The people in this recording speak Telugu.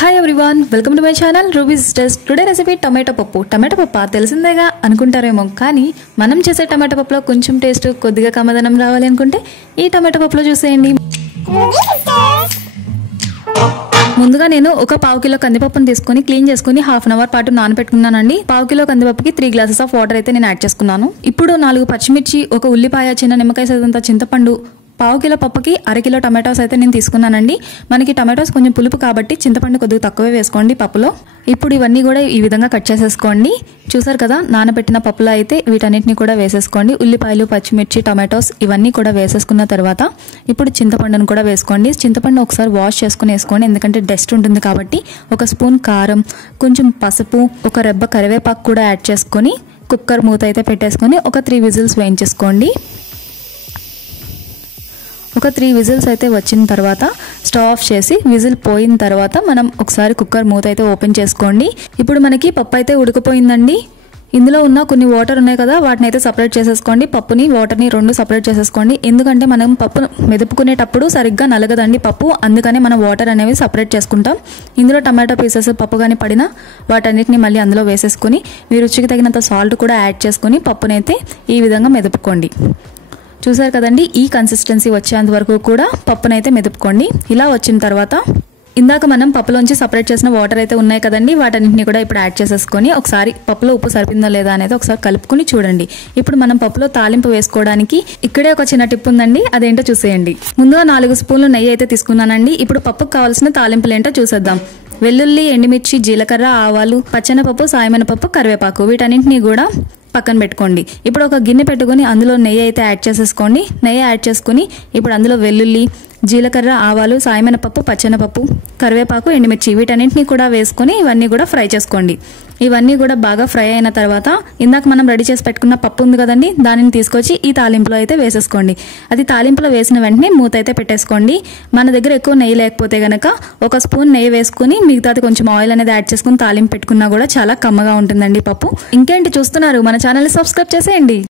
Hi everyone, welcome to my channel rubies taste. Today recipe tomato పప్పు. టమాటో పప్పు తెలిసిందేగా అనుకుంటారేమో, కానీ మనం చేసే టమాటో పప్పులో కొంచెం టేస్ట్ కొద్దిగా కమ్మదనం రావాలి అనుకుంటే ఈ టమాటో పప్పులో చూసేయండి. ముందుగా నేను ఒక పావు కిలో కందిపప్పును తీసుకుని క్లీన్ చేసుకుని హాఫ్ అన్ అవర్ పాటు నానబెట్టుకున్నానండి. పావు కిలో కందిపప్పుకి 3 గ్లాసెస్ ఆఫ్ వాటర్ అయితే నేను యాడ్ చేసుకున్నాను. ఇప్పుడు 4 పచ్చిమిర్చి, ఒక ఉల్లిపాయ, చిన్న నిమ్మకాయ సైజంత చింతపండు, పావు కిలో పప్పుకి అరకిలో టమాటోస్ అయితే నేను తీసుకున్నానండి. మనకి టమాటోస్ కొంచెం పులుపు కాబట్టి చింతపండు కొద్దిగా తక్కువే వేసుకోండి పప్పులో. ఇప్పుడు ఇవన్నీ కూడా ఈ విధంగా కట్ చేసేసుకోండి. చూసారు కదా, నానబెట్టిన పప్పులో అయితే వీటన్నిటిని కూడా వేసేసుకోండి. ఉల్లిపాయలు, పచ్చిమిర్చి, టమాటోస్ ఇవన్నీ కూడా వేసేసుకున్న తర్వాత ఇప్పుడు చింతపండును కూడా వేసుకోండి. చింతపండు ఒకసారి వాష్ చేసుకుని వేసుకోండి, ఎందుకంటే డస్ట్ ఉంటుంది కాబట్టి. ఒక స్పూన్ కారం, కొంచెం పసుపు, ఒక రెబ్బ కరివేపాకు కూడా యాడ్ చేసుకొని కుక్కర్ మూత అయితే పెట్టేసుకొని ఒక 3 విజిల్స్ వేయించేసుకోండి. ఒక 3 విజిల్స్ అయితే వచ్చిన తర్వాత స్టవ్ ఆఫ్ చేసి విజిల్ పోయిన తర్వాత మనం ఒకసారి కుక్కర్ మూత అయితే ఓపెన్ చేసుకోండి. ఇప్పుడు మనకి పప్పు అయితే ఉడికిపోయిందండి. ఇందులో ఉన్న కొన్ని వాటర్ ఉన్నాయి కదా, వాటిని అయితే సపరేట్ చేసేసుకోండి. పప్పుని వాటర్ని 2 సపరేట్ చేసేసుకోండి. ఎందుకంటే మనం పప్పు మెదుపుకునేటప్పుడు సరిగ్గా నలగదండి పప్పు, అందుకని మనం వాటర్ అనేవి సపరేట్ చేసుకుంటాం. ఇందులో టమాటో పీసెస్ పప్పు కానీ పడినా వాటన్నిటిని మళ్ళీ అందులో వేసేసుకొని మీ రుచికి తగినంత సాల్ట్ కూడా యాడ్ చేసుకుని పప్పునైతే ఈ విధంగా మెదుపుకోండి. చూసారు కదండి, ఈ కన్సిస్టెన్సీ వచ్చేంత వరకు కూడా పప్పునైతే మెదుపుకోండి. ఇలా వచ్చిన తర్వాత ఇందాక మనం పప్పులోంచి సపరేట్ చేసిన వాటర్ అయితే ఉన్నాయి కదండి, వాటన్నింటినీ కూడా ఇప్పుడు యాడ్ చేసేసుకొని ఒకసారి పప్పులో ఉప్పు సరిపోయిందా లేదా అనేది ఒకసారి కలుపుకొని చూడండి. ఇప్పుడు మనం పప్పులో తాలింపు వేసుకోవడానికి ఇక్కడే ఒక చిన్న టిప్ ఉందండి, అదేంటో చూసేయండి. ముందుగా 4 స్పూన్లు నెయ్యి అయితే తీసుకున్నానండి. ఇప్పుడు పప్పుకు కావాల్సిన తాలింపులు ఏంటో చూసేద్దాం. వెల్లుల్లి, ఎండుమిర్చి, జీలకర్ర, ఆవాలు, పచ్చెనపప్పు, సాయమనపప్పు, కరివేపాకు వీటన్నింటినీ కూడా పక్కన పెట్టుకోండి. ఇప్పుడు ఒక గిన్నె పెట్టుకుని అందులో నెయ్యి అయితే యాడ్ చేసేసుకోండి. నెయ్యి యాడ్ చేసుకుని ఇప్పుడు అందులో వెల్లుల్లి, జీలకర్ర, ఆవాలు, సాయమనపప్పు, పచ్చెనపప్పు, కరివేపాకు, ఎండుమిర్చి వీటన్నింటినీ కూడా వేసుకొని ఇవన్నీ కూడా ఫ్రై చేసుకోండి. ఇవన్నీ కూడా బాగా ఫ్రై అయిన తర్వాత ఇందాక మనం రెడీ చేసి పెట్టుకున్న పప్పు ఉంది కదండి, దానిని తీసుకొచ్చి ఈ తాలింపులో అయితే వేసేసుకోండి. అది తాలింపులో వేసిన వెంటనే మూత అయితే పెట్టేసుకోండి. మన దగ్గర ఎక్కువ నెయ్యి లేకపోతే గనక ఒక స్పూన్ నెయ్యి వేసుకుని మిగతాది కొంచెం ఆయిల్ అనేది యాడ్ చేసుకుని తాలింపు పెట్టుకున్నా కూడా చాలా కమ్మగా ఉంటుందండి పప్పు. ఇంకేంటి చూస్తున్నారు, మన ఛానల్ని సబ్స్క్రైబ్ చేసేయండి.